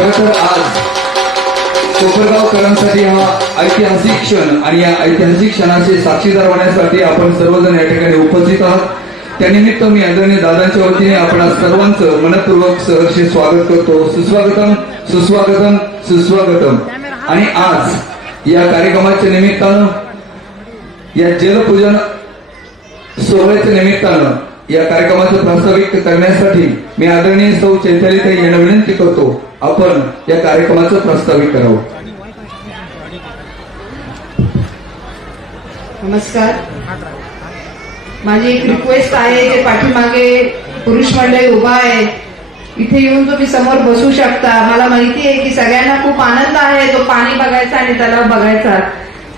खरं तर आज कोपरगावकरांसाठी हा ऐतिहासिक क्षण आणि या ऐतिहासिक क्षणाचे साक्षीदार होण्यासाठी आपण सर्वजण या ठिकाणी उपस्थित आहात. त्यानिमित्त मी आदरणीय दादांच्या वतीने आपणा सर्वांचं मनपूर्वक सहर्ष स्वागत करतो. सुस्वागतम सुस्वागतम सुस्वागतम. आणि आज या कार्यक्रमाच्या निमित्तानं या जलपूजन सोहळ्याच्या निमित्तानं या कार्यक्रमाचं प्रास्ताविक करण्यासाठी मी आदरणीय सौ चैतालीताई यांना विनंती करतो, आपण या कार्यक्रमाचं प्रास्ताविक करावं. नमस्कार. माझी एक रिक्वेस्ट आहे, जे पाठीमागे पुरुष मंडळी उभा आहे इथे येऊन तुम्ही समोर बसू शकता. मला माहिती आहे की सगळ्यांना खूप आनंद आहे तो पाणी बघायचा आणि तलाव बघायचा,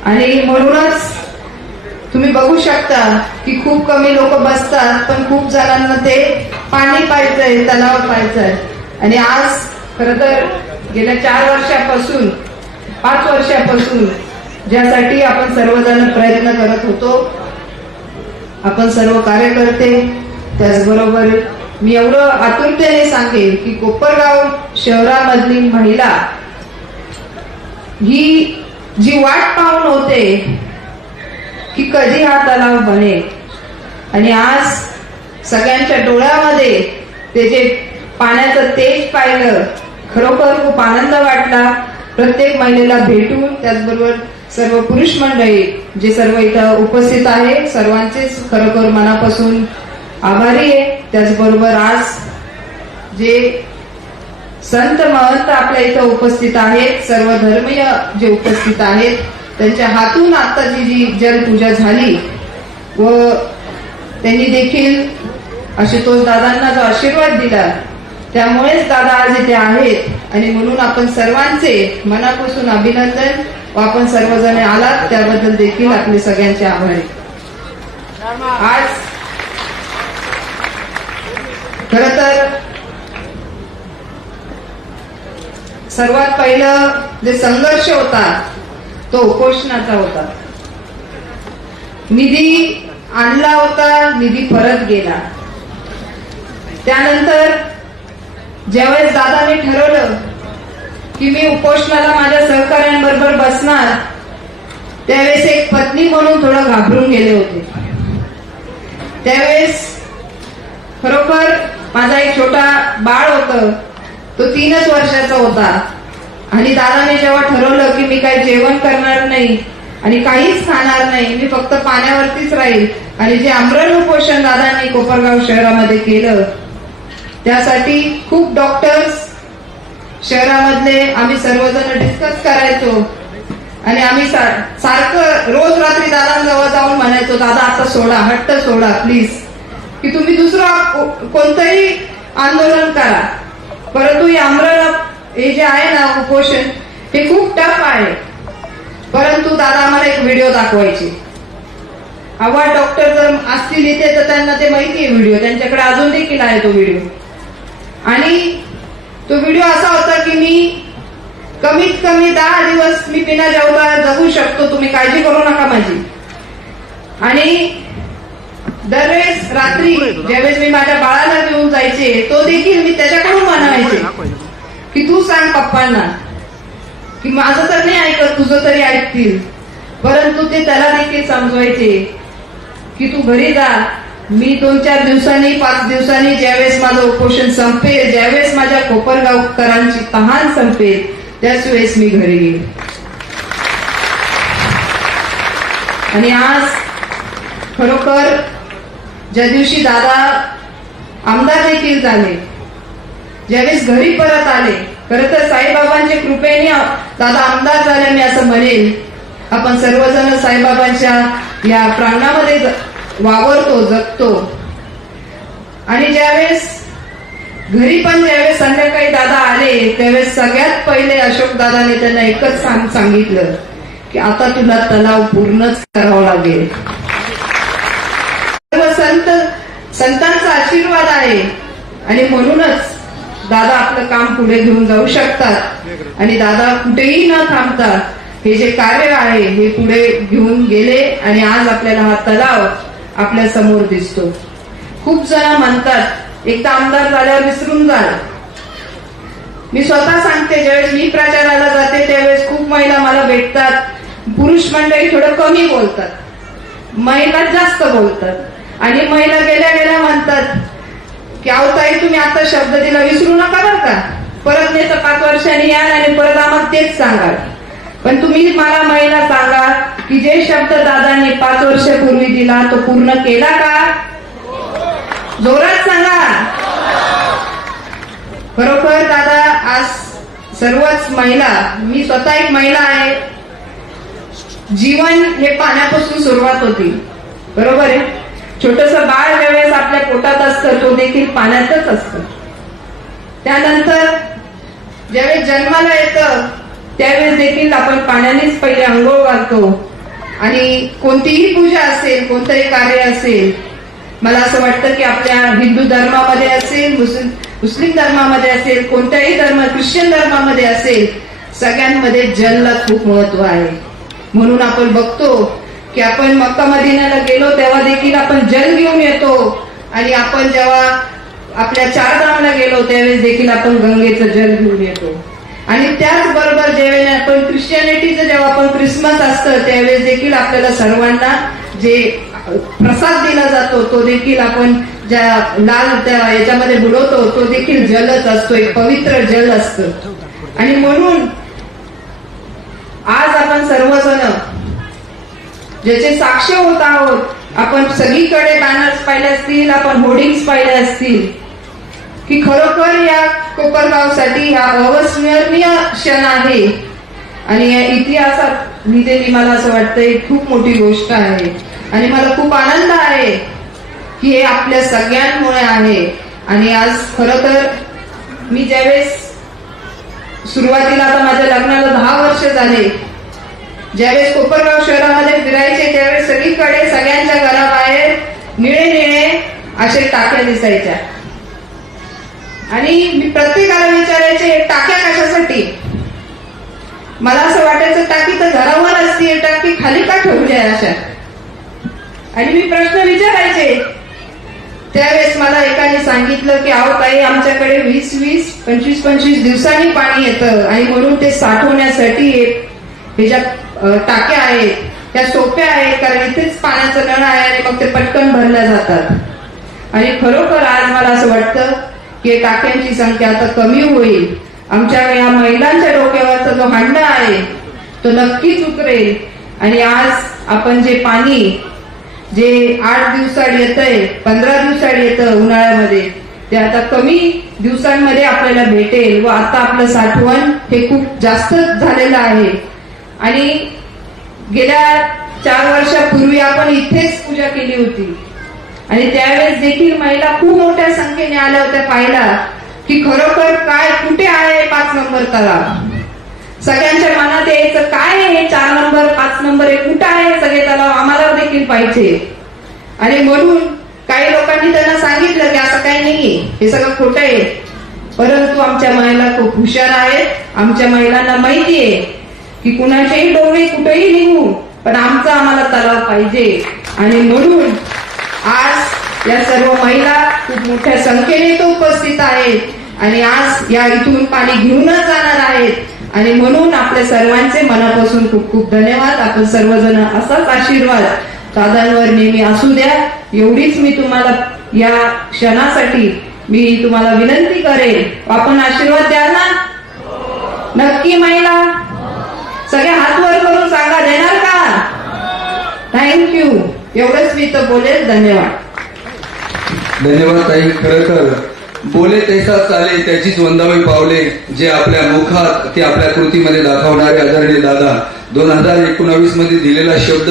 आणि म्हणूनच तुम्ही बघू शकता की खूप कमी लोक बसतात, पण खूप जणांना ते पाणी पाहायचंय, तलाव पाहायचंय. आणि आज खरं तर गेल्या 4 वर्षापासून 5 वर्षापासून ज्यासाठी आपण सर्वजण प्रयत्न करत होतो, आपण सर्व कार्यकर्ते, त्याचबरोबर मी एवढं आतुरतेने सांगेन की कोपरगाव शहरामधली महिला ही जी वाट पाहून होते की कधी हा तलाव बनेल, आणि आज सगळ्यांच्या डोळ्यामध्ये ते जे पाण्याचं तेज पाहिलं, खरोखर खूप आनंद वाटला. प्रत्येक महिलेला भेटून, त्याचबरोबर सर्व पुरुष मंडळी जे सर्व इथं उपस्थित आहे सर्वांचेच खरोखर मनापासून आभारी आहे. त्याचबरोबर आज जे संत महंत आपल्या इथं उपस्थित आहेत, सर्व धर्मीय जे उपस्थित आहेत, त्यांच्या हातून आताची जी जलपूजा झाली व त्यांनी देखील आशुतोष दादांना जो आशीर्वाद दिला, त्यामुळेच दादा आज इथे आहेत. आणि म्हणून आपण सर्वांचे मनापासून अभिनंदन व आपण सर्वजण आलात त्याबद्दल देखील आपले सगळ्यांचे आभार. आज खरं तर सर्वात पहिलं जे संघर्ष होता तो उपोषणाचा होता. निधी आणला होता, निधी परत गेला. त्यानंतर ज्यावेळेस दादाने ठरवलं की मी उपोषणाला माझ्या सहकाऱ्यांबरोबर बसणार, त्यावेळेस एक पत्नी म्हणून थोडं घाबरून गेले होते. त्यावेळेस खरोखर माझा एक छोटा बाळ होतं, तो 3च वर्षाचा होता. आणि दादाने जेव्हा ठरवलं की मी काही जेवण करणार नाही आणि काहीच खाणार नाही, मी फक्त पाण्यावरतीच राहील, आणि जे आमरण उपोषण दादांनी कोपरगाव शहरामध्ये केलं, त्यासाठी खूप डॉक्टर्स शहरामधले आम्ही सर्वजण डिस्कस करायचो. आणि आम्ही सारखं रोज रात्री दादांजवळ जाऊन म्हणायचो, दादा आता सोडा, हट्ट सोडा प्लीज, की तुम्ही दुसरं कोणतंही आंदोलन करा, परंतु हे आमरण हे जे आहे ना उपोषण, हे खूप टफ आहे. परंतु दादा आम्हाला एक व्हिडिओ दाखवायचे. आव्हा डॉक्टर जर असतील इथे तर त्यांना ते माहिती आहे व्हिडिओ, त्यांच्याकडे अजून देखील आहे तो व्हिडिओ. आणि तो व्हिडिओ असा होता की मी कमीत कमी 10 दिवस मी बिना जेवता जगू शकतो, तुम्ही काळजी करू नका माझी. आणि दरवेळेस रात्री ज्यावेळेस मी माझ्या बाळाला घेऊन जायचे, तो देखील मी त्याच्याकडून म्हणायचे की तू सांग पप्पांना की माझं तर नाही ऐकत, तुझं तरी ऐकतील. परंतु ते त्याला देखील समजवायचे की तू घरी जा, मी 2-4 दिवसांनी 5 दिवसांनी ज्यावेळेस माझं उपोषण संपेल, ज्यावेळेस माझ्या कोपरगावकरांची तहान संपेल, त्याच वेळेस मी घरी येईल. आणि आज खरोखर ज्या दिवशी दादा आमदार देखील झाले, ज्यावेळेस घरी परत आले, खरं तर साईबाबांच्या कृपेने दादा आमदार झाले मी असं म्हणेल. आपण सर्वजण साईबाबांच्या या प्रांगणामध्ये वावरतो, जगतो. आणि ज्यावेळेस घरी पण ज्यावेळेस संध्याकाळी दादा आले, त्यावेळेस सगळ्यात पहिले अशोक दादाने त्यांना एकच सांगितलं की आता तुला तलाव पूर्णच करावा लागेल. संतांचा आशीर्वाद आहे, आणि म्हणूनच दादा आपलं काम पुढे घेऊन जाऊ शकतात. आणि दादा कुठेही न थांबता हे जे कार्य आहे हे पुढे घेऊन गेले, आणि आज आपल्याला हा तलाव आपल्या समोर दिसतो. खूप जण म्हणतात एकदा आमदार झाल्यावर विसरून जाल, मी स्वतः सांगते, ज्यावेळेस मी प्रचाराला जाते त्यावेळेस खूप महिला मला भेटतात. पुरुष मंडळी थोडं कमी बोलतात, महिला जास्त बोलतात. आणि महिला गेल्या गेल्या म्हणतात की अहो ताई, तुम्ही आता शब्द दिला, विसरू नका बरं का, परत नाही तर 5 वर्षांनी याल आणि परत आम्हाला तेच सांगाल. पण तुम्ही मला महिला सांगा की जे शब्द दादांनी 5 वर्षापूर्वी दिला तो पूर्ण केला का? जोरात सांगा. खरोखर दादा, आज सर्वच महिला, मी स्वतः एक महिला आहे, जीवन हे पाण्यापासून सुरुवात होती, बरोबर आहे. छोटस बाळ ज्यावेळेस आपल्या पोटात असतं तो देखील पाण्यातच असतं. त्यानंतर ज्यावेळेस जन्माला येतं त्यावेळेस देखील आपण पाण्यानेच पहिले अंघोळ घालतो. आणि कोणतीही पूजा असेल, कोणतंही कार्य असेल, मला असं वाटतं की आपल्या हिंदू धर्मामध्ये असेल, मुस्लिम धर्मामध्ये असेल, कोणत्याही धर्म, ख्रिश्चन धर्मामध्ये असेल, सगळ्यांमध्ये जलला खूप महत्व आहे. म्हणून आपण बघतो की आपण मक्का मदिनाला गेलो तेव्हा देखील आपण जल घेऊन येतो. आणि आपण जेव्हा आपल्या 4 धामला गेलो त्यावेळेस देखील आपण गंगेचं जल घेऊन येतो. आणि त्याचबरोबर ज्यावेळेस आपण ख्रिश्चनिटीचं जेव्हा आपण क्रिसमस असतं त्यावेळेस देखील आपल्याला सर्वांना जे प्रसाद दिला जातो तो देखील आपण ज्या लाल त्या याच्यामध्ये बुडवतो तो देखील जलच असतो, एक पवित्र जल असतं. आणि म्हणून आज आपण सर्वजण ज्याचे साक्ष होत आहोत, आपण सगळीकडे बॅनर्स पाहिले असतील, आपण होर्डिंग्स पाहिले असतील की खरोखर या कोपरगावसाठी हा अविस्मरणीय क्षण आहे. आणि या इतिहासात लिहिलेली मला असं वाटतं खूप मोठी गोष्ट आहे. आणि मला खूप आनंद आहे की हे आपल्या सगळ्यांमुळे आहे. आणि आज खरं तर मी ज्यावेळेस सुरुवातीला, आता माझ्या लग्नाला 10 वर्ष झाले, ज्यावेळेस कोपरगाव शहरामध्ये फिरायचे त्यावेळेस सगळीकडे सगळ्यांच्या घराबाहेर निळे निळे असे टाक्या दिसायच्या. आणि मी प्रत्येकाला विचारायचे, टाक्या कशासाठी? मला असं वाटायचं टाकी तर घरावर असते, टाकी खाली का ठेवली आहे अशा? आणि मी प्रश्न विचारायचे. त्यावेळेस मला एकाने सांगितलं की अहो ताई, आमच्याकडे 20-20, 25-25 दिवसांनी पाणी येतं आणि म्हणून ते साठवण्यासाठी हे ज्या टाक्या आहेत त्या सोप्या आहेत, कारण इथेच पाण्याचं नळ आहे आणि मग ते पटकन भरल्या जातात. आणि खरोखर आज मला असं वाटतं की टाक्यांची संख्या आता कमी होईल. आमच्या या महिलांच्या डोक्यावरचा जो हांडा आहे तो नक्कीच उतरेल. आणि आज आपण जे पाणी जे 8 दिवसाड येतंय, 15 दिवसाड येतं उन्हाळ्यामध्ये, ते आता कमी दिवसांमध्ये आपल्याला भेटेल. व आता आपलं साठवण हे खूप जास्त झालेलं आहे. आणि गेल्या 4 वर्षापूर्वी आपण इथेच पूजा केली होती आणि त्यावेळेस देखील महिला खूप मोठ्या संख्येने आल्या होत्या पाहिला की खरोखर काय, कुठे आहे 5 नंबर तलाव. सगळ्यांच्या मनात यायचं, काय हे 4 नंबर 5 नंबर हे कुठं आहे सगळे तलाव, आम्हाला देखील पाहिजे. आणि म्हणून काही लोकांनी त्यांना सांगितलं की असं काही नाहीये, हे सगळं खोटं आहे. परंतु आमच्या महिला खूप हुशार आहेत. आमच्या महिलांना माहिती आहे की कुणाच्याही डोळे कुठेही निघू, पण आमचा आम्हाला तलाव पाहिजे. आणि म्हणून आज या सर्व महिला खूप मोठ्या संख्येने तो उपस्थित आहेत आणि आज या इथून पाणी घेऊनच जाणार आहेत. आणि म्हणून आपल्या सर्वांचे मनापासून खूप खूप धन्यवाद. आपण सर्वजण असाच आशीर्वाद दादांवर नेहमी असू द्या, एवढीच मी तुम्हाला या क्षणासाठी मी तुम्हाला विनंती करेन. आपण आशीर्वाद द्या ना? नक्की महिला सगळे हात वर करून सांगा, देणार का? थँक्यू. एवढंच मी तर बोलेल. धन्यवाद. धन्यवाद ताई. खरं तर बोले तैसा चाले त्याचीच वंदावी पावले, जे आपल्या मुखात ते आपल्या कृतीमध्ये दाखवणारे आदरणीय दादा. 2019 मध्ये दिलेला शब्द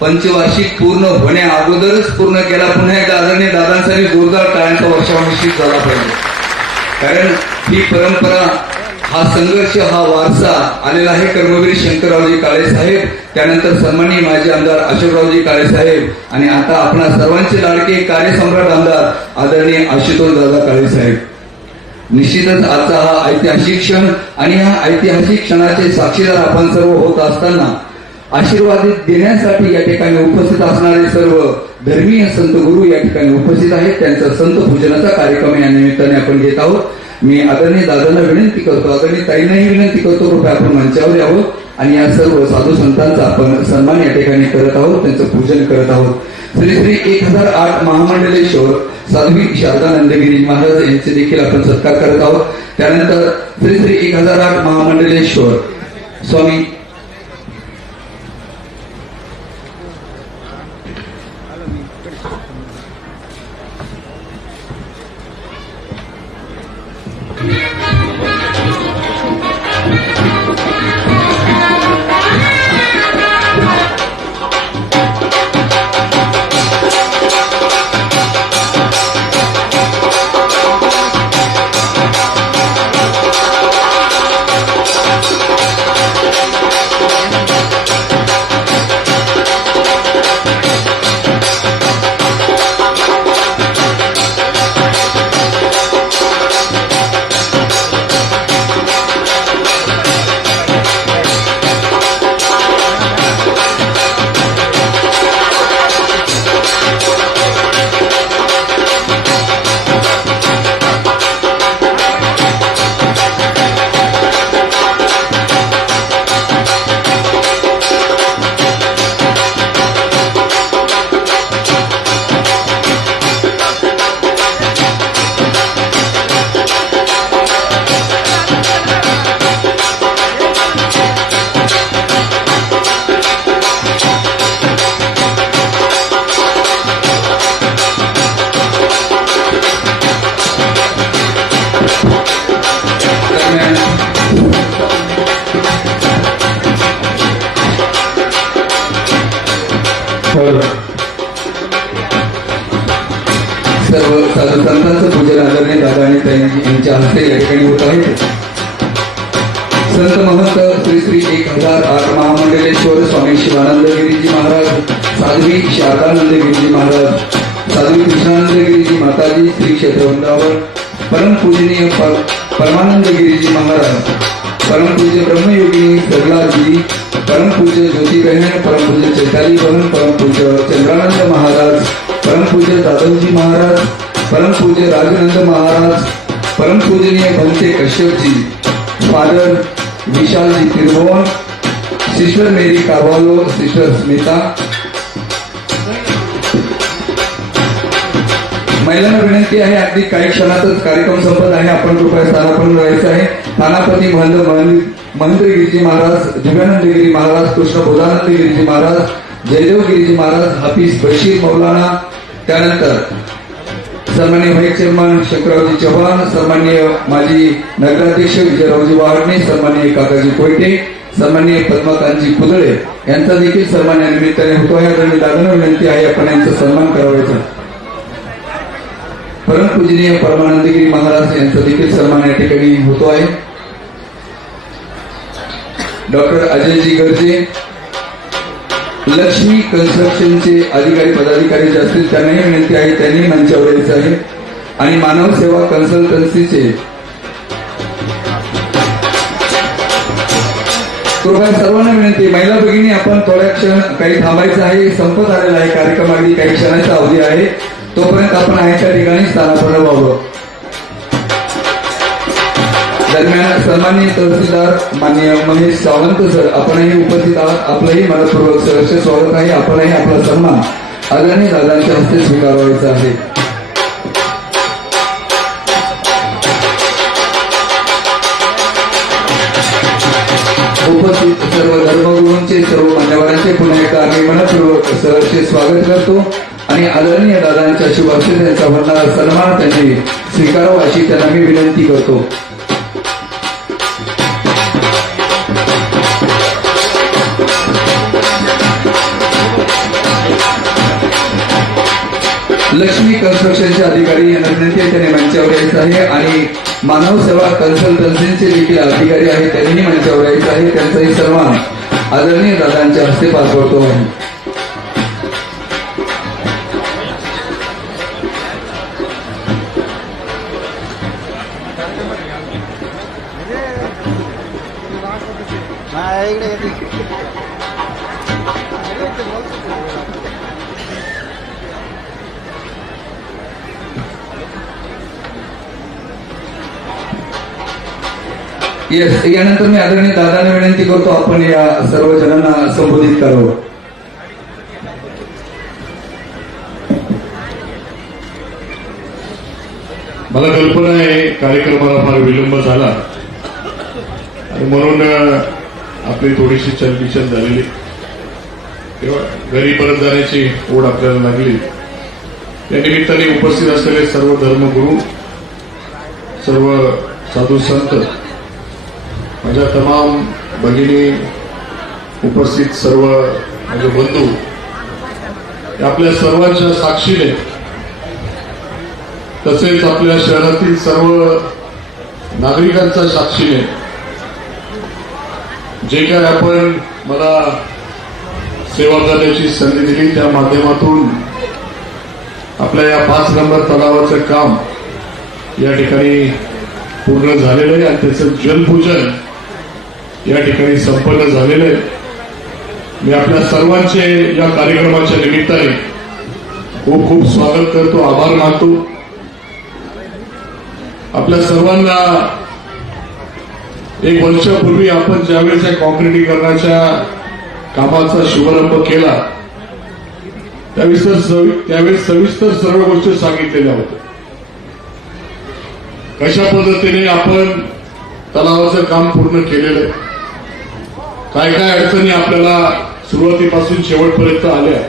पंचवार्षिक पूर्ण होण्या अगोदरच पूर्ण केला. पुन्हा एकदा आदरणीय दादांसाठी जोरदार टाळ्यांचा वर्षाव निश्चित झाला पाहिजे. कारण ही परंपरा, हा संघर्ष, हा वारसा आलेला आहे. कर्मवीर शंकररावजी काळे साहेब, त्यानंतर सन्माननीय माजी आमदार अशोकरावजी काळे साहेब आणि आता आपणा सर्वांचे लाडके कार्यसम्राट आमदार आदरणीय आशुतोष दादा काळे साहेब. निश्चितच आजचा हा ऐतिहासिक क्षण आणि ह्या ऐतिहासिक क्षणाचे साक्षीदार आपण सर्व होत असताना आशीर्वादित देण्यासाठी या ठिकाणी उपस्थित असणारे सर्व धर्मीय संत गुरु या ठिकाणी उपस्थित आहेत. त्यांचा संत पूजनाचा कार्यक्रम या निमित्ताने आपण घेत आहोत. मी आदरणीय दादांना विनंती करतो, आदरणीय ताईंनाही विनंती करतो, कृपया आपण मंचावर यावं आणि या सर्व साधू संतांचा आपण सन्मान या ठिकाणी करत आहोत, त्यांचं पूजन करत आहोत. श्री श्री 1008 महामंडलेश्वर साध्वी शारदानंदगिरी महाराज यांचे देखील आपण सत्कार करत आहोत. त्यानंतर श्री श्री 1008 महामंडलेश्वर स्वामी सर्व साधू संतांचं पूजन आदरणीय दादा आणि ताई यांच्या हस्ते या ठिकाणी होत आहे. संत महंत श्री श्री 1008 महामंडलेश्वर स्वामी शिवानंदगिरीजी महाराज, साध्वी शारदानंदगिरीजी महाराज, साध्वी कृष्णानंदगिरीजी माताजी, श्री क्षेत्र वृंदावन, परम पूजनीय परमानंदगिरीजी महाराज, परम पूज्य ब्रह्मयोगिनी सरलाजी, परम पूज्य ज्योति बहन, परम पूज्य चैताली बहन, परम पूज्य चंद्रानंद महाराज, परम पूज्य दादवजी महाराज, परम पूज्य राजनंद महाराज, परम पूजनीय भंते कश्यपजी, फादर विशालजी त्रिभुवन, सिस्टर मेरी कार्वालो, सिस्टर स्मिता. महिलांना विनंती आहे, अगदी काही क्षणातच कार्यक्रम संपत आहे, आपण कृपया स्थानापन्न राहायचं आहे. थानापती महेंद्र गिरीजी महाराज, दिव्यानंद गिरी महाराज, कृष्ण बोधानंद गिरीजी महाराज, जयदेव गिरीजी महाराज, हाफिज बशीर मौलाना, त्यानंतर सन्मान्य व्हाईस चेअरमन शंकररावजी चव्हाण, सन्मान्य माजी नगराध्यक्ष विजयरावजी वाहडणे, सन्मान्य काकाजी कोयटे, सन्मान्य पद्मकांतजी कुदळे यांचा देखील सन्मान या निमित्ताने होतो आहे. आणि दादांना विनंती आहे, आपण यांचा सन्मान करावायचा. परमपूजनीय परमानंदगिरी महाराज यांचा देखील सन्मान या ठिकाणी होतो आहे. डॉक्टर अजयजी गर्जे, लक्ष्मी कन्स्ट्रक्शनचे अधिकारी पदाधिकारी जे असतील त्यांनाही विनंती आहे, त्यांनी मंचावर यायचं आहे. आणि मानव सेवा कन्सल्टन्सीचे कृपया सर्वांना विनंती, महिला भगिनी आपण थोड्या क्षण काही थांबायचं आहे, संपत आलेला आहे कार्यक्रम, अगदी काही क्षणाचा अवधी आहे, तोपर्यंत आपण आहे त्या ठिकाणी स्थानापन्न व्हावं. दरम्यान सन्माननीय तहसीलदार माननीय महेश सावंत सर, आपणही उपस्थित आहात, आपलंही मनपूर्वक सहर्ष स्वागत आहे. आपणही आपला सन्मान आदरणीय दादांच्या हस्ते स्वीकारवायचा आहे. उपस्थित सर्व धर्मगुरूंचे, सर्व मान्यवरांचे पुन्हा एकदा आम्ही मनपूर्वक सहर्ष स्वागत करतो आणि आदरणीय दादांच्या शुभ हस्ते त्यांचा होणारा सन्मान त्यांनी स्वीकारावा अशी त्यांना मी विनंती करतो. लक्ष्मी कन्स्ट्रक्शनचे अधिकारी यांना विनंती आहे, त्यांनी मंचावर यायचं आहे. आणि मानव सेवा कन्सल्टन्सीचे देखील अधिकारी आहेत, त्यांनी मंचावर यायचं आहे. त्यांचाही सन्मान आदरणीय दादांच्या हस्ते पार पडतो आहे. येस, यानंतर मी आदरणीय दादांना विनंती करतो आपण या सर्व जणांना संबोधित करावं. मला कल्पना आहे कार्यक्रमाला फार विलंब झाला आणि म्हणून आपली थोडीशी चलबिचल झालेली, तेव्हा घरी परत जाण्याची ओढ आपल्याला लागली. त्या निमित्ताने उपस्थित असलेले सर्व धर्मगुरू, सर्व साधू संत, माझ्या तमाम भगिनी, उपस्थित सर्व माझे बंधू, आपल्या सर्वांच्या साक्षीने, तसेच आपल्या शहरातील सर्व नागरिकांच्या साक्षीने जे काय आपण मला सेवा करण्याची संधी दिली, त्या माध्यमातून आपल्या या 5 नंबर तलावाचं काम या ठिकाणी पूर्ण झालेलं आहे आणि त्याचं जलपूजन या ठिकाणी संपन्न झालेलं आहे. मी आपल्या सर्वांचे या कार्यक्रमाच्या निमित्ताने खूप खूप स्वागत करतो, आभार मानतो. आपल्या सर्वांना एक वर्षापूर्वी आपण ज्यावेळेस या कॉन्क्रिटीकरणाच्या कामाचा शुभारंभ केला त्यावेळेस सविस्तर सर्व गोष्टी सांगितलेल्या होत्या. कशा पद्धतीने आपण तलावाचं काम पूर्ण केलेलं आहे, काय काय अडचणी आपल्याला सुरुवातीपासून शेवटपर्यंत आल्या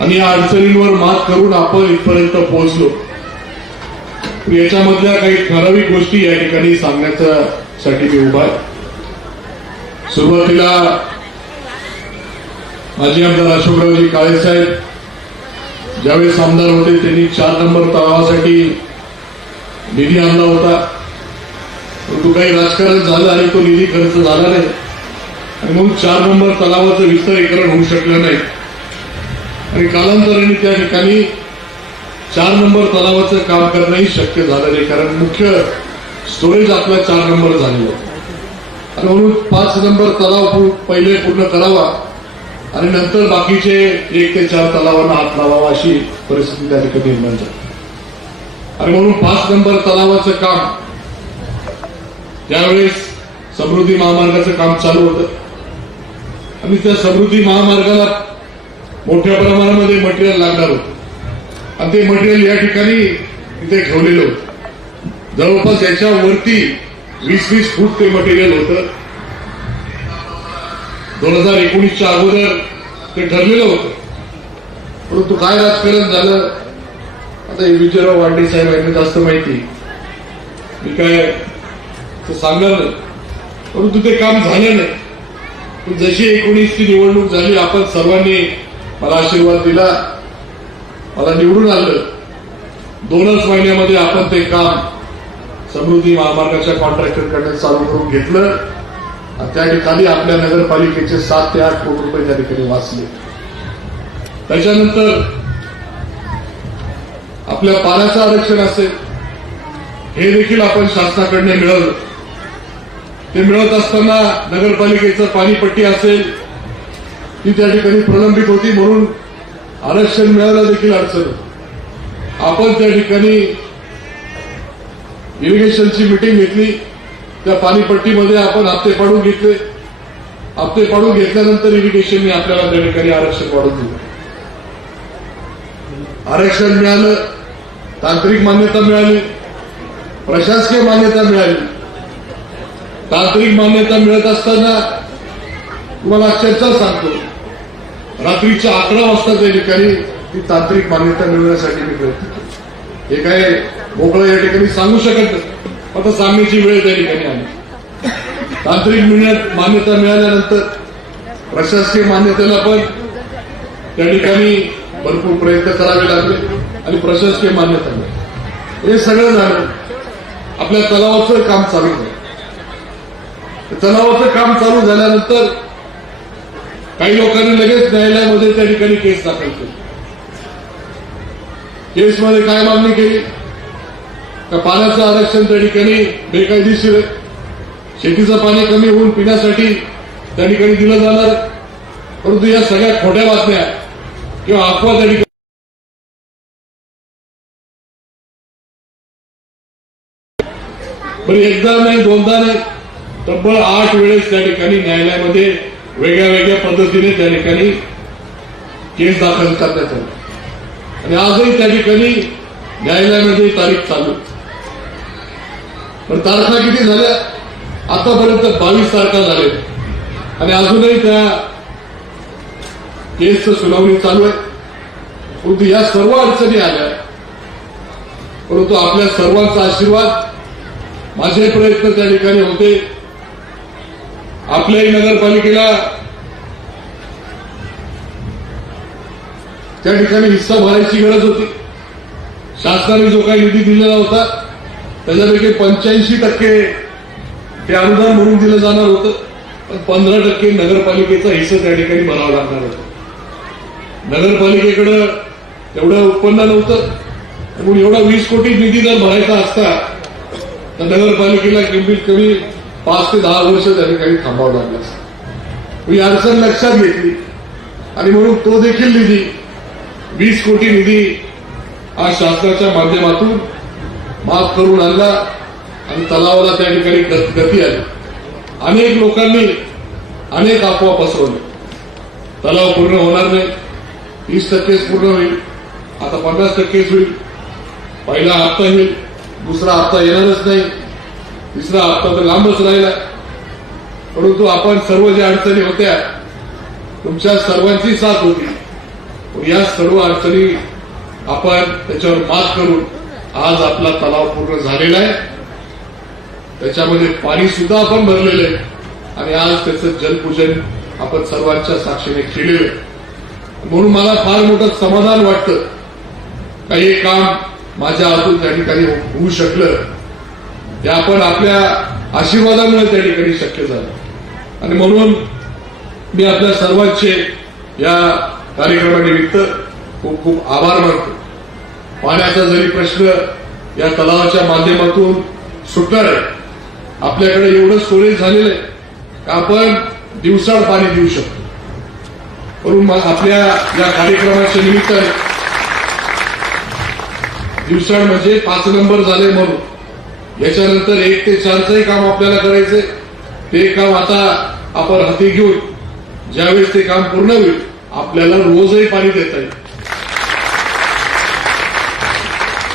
आणि या अडचणींवर मात करून आपण इथपर्यंत पोहोचलो. याच्यामधल्या काही ठराविक गोष्टी या ठिकाणी सांगण्यासाठी मी उभा आहे. सुरुवातीला माजी आमदार अशोकरावजी काळेसाहेब ज्यावेळेस आमदार होते त्यांनी 4 नंबर तलावासाठी निधी आणला होता, परंतु काही राजकारण झालं आणि तो निधी खर्च झाला नाही आणि म्हणून 4 नंबर तलावाचं विस्तारीकरण होऊ शकलं नाही आणि कालांतराने त्या ठिकाणी 4 नंबर तलावाचं काम करणंही शक्य झालं नाही, कारण मुख्य स्टोरेज आपला 4 नंबर झालेला आणि म्हणून 5 नंबर तलाव पहिले पूर्ण करावा आणि नंतर बाकीचे 1 ते 4 तलावांना हात लावावा अशी परिस्थिती त्या ठिकाणी निर्माण झाली. आणि म्हणून 5 नंबर तलावाचं काम त्यावेळेस समृद्धी महामार्गाचं काम चालू होतं आणि त्या समृद्धी महामार्गाला मोठ्या प्रमाणामध्ये मटेरियल लागणार होतं आणि ते मटेरियल या ठिकाणी इथे ठेवलेलं होतं. जवळपास याच्यावरती 20-20 फूट ते मटेरियल होतं. 2019च्या अगोदर ते ठरलेलं होतं, परंतु काय राजकारण झालं आता हे विजयराव वांडे साहेब यांना जास्त माहिती, मी काय सांगणार नाही, परंतु ते काम झालं नाही. पण जशी 19ची निवडणूक झाली, आपण सर्वांनी मला आशीर्वाद दिला, मला निवडून आणलं. 2च महिन्यामध्ये आपण ते काम समृद्धी महामार्गाच्या कॉन्ट्रॅक्टरकडे चालू करून घेतलं आणि त्या ठिकाणी आपल्या नगरपालिकेचे 7 ते 8 कोटी रुपये त्या ठिकाणी वाचले. त्याच्यानंतर आपल्या पाण्याचं आरक्षण असेल हे देखील आपण शासनाकडनं मिळवलं. ते मिळवत असताना नगरपालिकेचं पाणीपट्टी असेल ती त्या ठिकाणी प्रलंबित होती, म्हणून आरक्षण मिळायला देखील अडचण होती. आपण त्या ठिकाणी इरिगेशनची मिटिंग घेतली, त्या पाणीपट्टीमध्ये आपण हप्ते पाडून घेतले. हप्ते पाडून घेतल्यानंतर इरिगेशनने आपल्याला त्या ठिकाणी आरक्षण वाढवून दिलं. आरक्षण मिळालं, तांत्रिक मान्यता मिळाली, प्रशासकीय मान्यता मिळाली. तांत्रिक मान्यता मिळत असताना तुम्हाला अक्षरशः सांगतो, रात्रीच्या 11 वाजता त्या ठिकाणी ती तांत्रिक मान्यता मिळवण्यासाठी मी प्रयत्न केला. हे काय मोकळं या ठिकाणी सांगू शकत नाही, आता सांगण्याची वेळ त्या ठिकाणी आली. तांत्रिक मान्यता मिळाल्यानंतर प्रशासकीय मान्यतेला पण त्या ठिकाणी भरपूर प्रयत्न करावे लागले आणि प्रशासकीय मान्यता मिळाली. हे सगळं झालं, आपल्या तलावाचं काम चालू झालं. तलावाचं काम चालू झाल्यानंतर काही लोकांनी लगेच न्यायालयामध्ये त्या ठिकाणी केस दाखल केली. केसमध्ये काय मागणी केली का पाण्याचं आरक्षण त्या ठिकाणी बेकायदेशीर आहे, शेतीचं पाणी कमी होऊन पिण्यासाठी त्या ठिकाणी दिलं जाणार. परंतु या सगळ्या खोट्या बातम्या किंवा अफवा त्या ठिकाणी पण एकदा नाही दोनदा नाही तब्बल 8 वेळेस त्या ठिकाणी न्यायालयामध्ये वेगळ्या वेगळ्या पद्धतीने त्या ठिकाणी केस दाखल करण्यात आली आणि आजही त्या ठिकाणी न्यायालयामध्ये तारीख चालू. पण तारखा किती झाल्या? आतापर्यंत 22 तारखा झाल्या आणि अजूनही त्या केसचं सुनावणी चालू आहे. परंतु या सर्व अडचणी आल्या, परंतु आपल्या सर्वांचा आशीर्वाद, माझे प्रयत्न त्या ठिकाणी होते. आपल्याही नगरपालिकेला त्या ठिकाणी हिस्सा भरायची गरज होती. शासनाने जो काही निधी दिलेला होता त्याच्यापैकी 85% ते अनुदान म्हणून दिलं जाणार होतं, पण 15% नगरपालिकेचा हिस्सा त्या ठिकाणी भरावा लागणार होता. नगरपालिकेकडे तेवढं उत्पन्न नव्हतं, म्हणून एवढा 20 कोटी निधी जर भरायचा असता तर नगरपालिकेला कमीत कमी 5 ते 10 वर्ष त्या ठिकाणी थांबावं लागलं असतं. ही अडचण लक्षात घेतली आणि म्हणून तो देखील निधी 20 कोटी निधी आज शासनाच्या माध्यमातून माफ करून आणला आणि तलावाला त्या ठिकाणी गती आली. अनेक लोकांनी अनेक अफवा पसरवल्या. तलाव पूर्ण होणार नाही, 30%च पूर्ण होईल, आता 50%च होईल, पहिला हप्ता येईल, दुसरा हप्ता येणारच नाही, तिसरा हप्ता तर लांबच राहिला. परंतु आपण सर्व ज्या अडचणी होत्या तुमच्या सर्वांची साथ होती. या सर्व अडचणी आपण त्याच्यावर मात करून आज आपला तलाव पूर्ण झालेला आहे. त्याच्यामध्ये पाणी सुद्धा आपण भरलेलं आहे आणि आज त्याचं जलपूजन आपण सर्वांच्या साक्षीने केलेलं आहे. म्हणून मला फार मोठं समाधान वाटतं का हे काम माझ्या हातून त्या ठिकाणी होऊ शकलं. ते आपण आपल्या आशीर्वादामुळे त्या ठिकाणी शक्य झालं आणि म्हणून मी आपल्या सर्वांचे या कार्यक्रमानिमित्त खूप खूप आभार मानतो. पाण्याचा जरी प्रश्न या तलावाच्या माध्यमातून सुटणार आहे, आपल्याकडे एवढं स्टोरेज झालेलं आहे की आपण दिवसाड पाणी देऊ शकतो. म्हणून आपल्या या कार्यक्रमाच्या निमित्ताने दिवसाड म्हणजे 5 नंबर झाले म्हणून याच्यानंतर 1 ते 4चंही काम आपल्याला करायचंय. ते काम आता आपण हाती घेऊन ज्यावेळेस ते काम पूर्ण होईल आपल्याला रोजही पाणी देता येईल.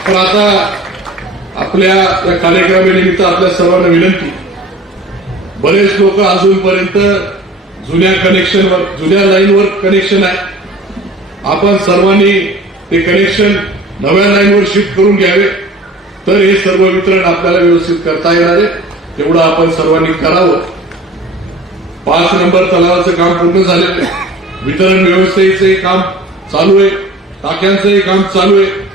पण आता आपल्या या कार्यक्रमानिमित्त आपल्या सर्वांना विनंती, बरेच लोक अजूनपर्यंत जुन्या कनेक्शनवर जुन्या लाईनवर कनेक्शन आहे. आपण सर्वांनी ते कनेक्शन नव्या लाईनवर शिफ्ट करून घ्यावे तर हे सर्व वितरण आपल्याला व्यवस्थित करता येणार आहे. तेवढं आपण सर्वांनी करावं. 5 नंबर तलावाचं काम पूर्ण झालेलं आहे. वितरण व्यवस्थेचे काम चालू आहे, टाक्यांचंही काम चालू आहे.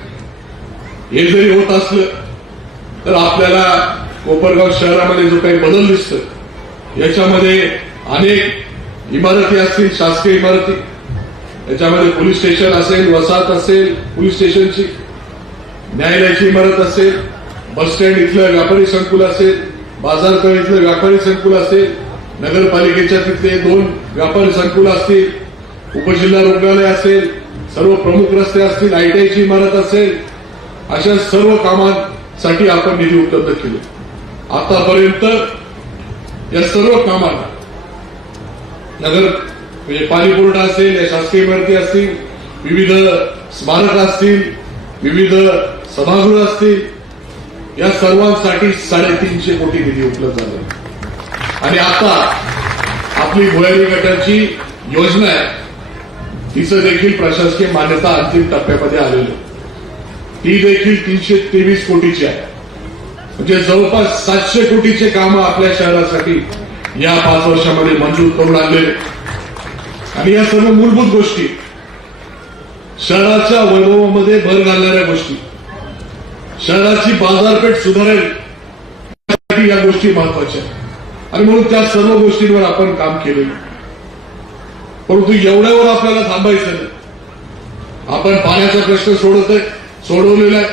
हे जरी होत असलं तर आपल्याला कोपरगाव शहरामध्ये जो काही बदल दिसतो याच्यामध्ये अनेक इमारती असतील, शासकीय इमारती, याच्यामध्ये पोलीस स्टेशन असेल, वसाहत असेल पोलीस स्टेशनची, न्यायालयाची इमारत असेल, बस स्टँड इथलं व्यापारी संकुल असेल, बाजारपेठ इथलं व्यापारी संकुल असेल, नगरपालिकेच्या तिथले 2 व्यापारी संकुल असतील, उपजिल्हा रुग्णालय असेल, सर्व प्रमुख रस्ते असतील, आयटीआयची इमारत असेल, अशा सर्व कामांसाठी आपण निधी उपलब्ध केले. आतापर्यंत या सर्व कामांना नगर म्हणजे पाणी पुरवठा असेल, या शासकीय इमारती असतील, विविध स्मारक असतील, विविध सभागृह असतील, या सर्वांसाठी 350 कोटी निधी उपलब्ध झाला. आणि आता आपली भुयारी गटाची योजना आहे, तिचं देखील प्रशासकीय मान्यता अंतिम टप्प्यामध्ये आलेली आहे. ती देखील 323 कोटीची आहे. म्हणजे जवळपास 700 कोटीचे कामं आपल्या शहरासाठी या 5 वर्षामध्ये मंजूर करून आणलेले. आणि या सर्व मूलभूत गोष्टी, शहराच्या वैभवामध्ये भर घालणाऱ्या गोष्टी, शहराची बाजारपेठ सुधारेल या गोष्टी महत्वाच्या आणि म्हणून त्या सर्व गोष्टींवर आपण काम केले. परंतु एवढ्यावर आपल्याला थांबायचं नाही. आपण पाण्याचा प्रश्न सोडवलेला आहे.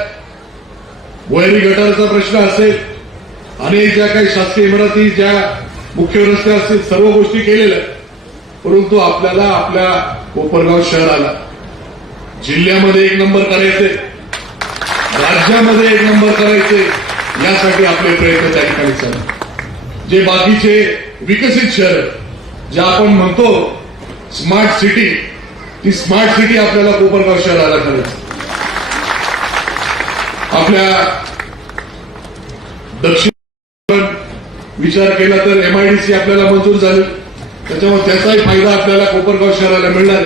भुयारी गटाराचा प्रश्न असेल, अनेक ज्या काही शासकीय इमारती, ज्या मुख्य रस्ते असतील, सर्व गोष्टी केलेल्या आहेत. परंतु आपल्याला आपल्या कोपरगाव शहराला जिल्ह्यामध्ये 1 नंबर करायचे, राज्यामध्ये 1 नंबर करायचे, यासाठी आपले प्रयत्न त्या ठिकाणी चालू. जे बाकीचे विकसित शहर जे आपण म्हणतो स्मार्ट सिटी, ती स्मार्ट सिटी आपल्याला कोपरगाव शहराला करायची. आपल्या दक्षिण विचार केला तर MIDC आपल्याला मंजूर झाली, त्याच्यामुळे त्याचाही फायदा आपल्याला कोपरगाव शहराला मिळणार आहे.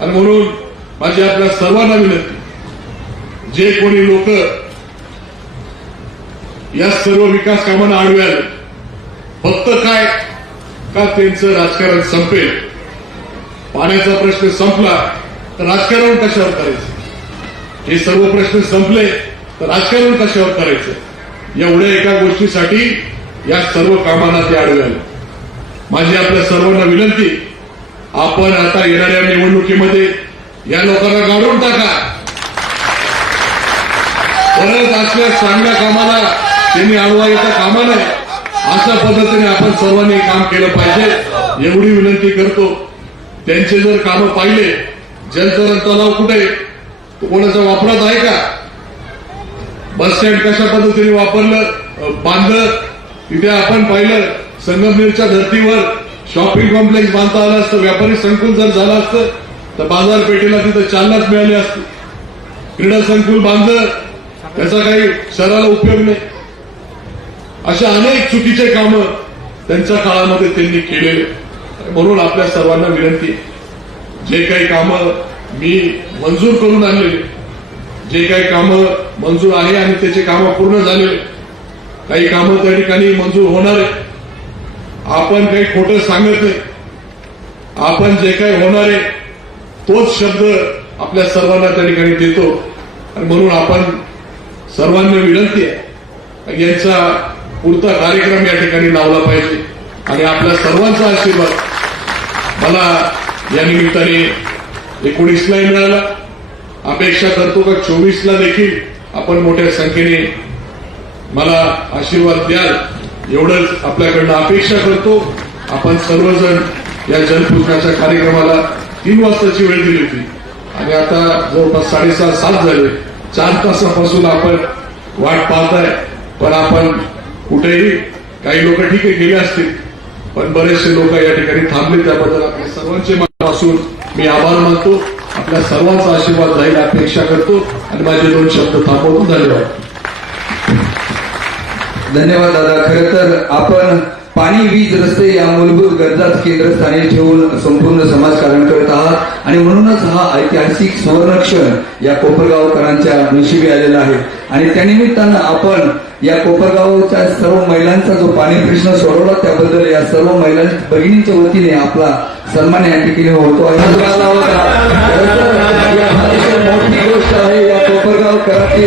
आणि म्हणून माझी आपल्या सर्वांना विनंती, जे कोणी लोक या सर्व विकास कामांना आडवे आले, फक्त काय का त्यांचं राजकारण संपेल, पाण्याचा प्रश्न संपला तर राजकारण कशावर करायचं, हे सर्व प्रश्न संपले तर राजकारण कशावर करायचं, एवढ्या एका गोष्टीसाठी या सर्व कामांना ते आडवे आले. माझी आपल्या सर्वांना विनंती, आपण आता येणाऱ्या निवडणुकीमध्ये या लोकांना गाडून टाका. परत असल्या चांगल्या कामाला त्यांनी आडवा येता कामा नये, अशा पद्धतीने आपण सर्वांनी काम केलं पाहिजे एवढी विनंती करतो. त्यांचे जर कामं पाहिले, जलतरण तलाव कुठे कोणाचा वापरात आहे का, बस स्टँड कशा पद्धतीने वापरलं बांधलं, तिथे आपण पाहिलं संगमनेरच्या धर्तीवर शॉपिंग कॉम्प्लेक्स बांधता आलं असतं, व्यापारी संकुल जर झालं असतं तर बाजारपेठेला तिथं चालनाच मिळाली असती. क्रीडा संकुल बांधलं, त्याचा काही शहराला उपयोग नाही. अशा अनेक चुकीचे कामं त्यांच्या काळामध्ये त्यांनी केलेले. म्हणून आपल्या सर्वांना विनंती, जे काही कामं मी मंजूर करून आणलेले, जे काही कामं मंजूर आहे आणि त्याचे कामं पूर्ण झालेले, काही कामं त्या ठिकाणी मंजूर होणार आहे. आपण काही खोटं सांगत नाही, आपण जे काही होणार आहे तोच शब्द आपल्या सर्वांना त्या ठिकाणी देतो. आणि म्हणून आपण सर्वांना विनंती आहे, यांचा पुढचा कार्यक्रम या ठिकाणी लावला पाहिजे. आणि आपल्या सर्वांचा आशीर्वाद मला या निमित्ताने 19ला मिळाला. अपेक्षा करतो का 24ला देखील आपण मोठ्या संख्येने मला आशीर्वाद द्याल, एवढंच आपल्याकडनं अपेक्षा करतो. आपण सर्वजण या जलपूजनाच्या कार्यक्रमाला 3 वाजताची वेळ दिली होती आणि आता जवळपास 6:30-7 झाले. 4 तासापासून आपण वाट पाहताय, पण आपण कुठेही काही लोक ठीक आहे गेले असतील, पण बरेचसे लोक या ठिकाणी थांबले. त्याबद्दल आपल्या सर्वांचे मनापासून मी आभार मानतो. आपल्या सर्वांचा आशीर्वाद राहील अपेक्षा करतो आणि माझे 2 शब्द थांबवतो. धन्यवाद. धन्यवाद दादा. खरं तर आपण पाणी, वीज, रस्ते या मूलभूत गरजाच केंद्रस्थानी ठेवून संपूर्ण समाजकारण करत आहात आणि म्हणूनच हा ऐतिहासिक सुवर्णक्षण या कोपरगावकरांच्या नशिबी आलेला आहे. आणि त्यानिमित्तानं आपण या कोपरगावच्या सर्व महिलांचा जो पाणी प्रश्न सोडवला त्याबद्दल या सर्व महिला भगिनींच्या वतीने आपला सन्मान या ठिकाणी होतो आहे. मोठी गोष्ट आहे या कोपरगावकरांची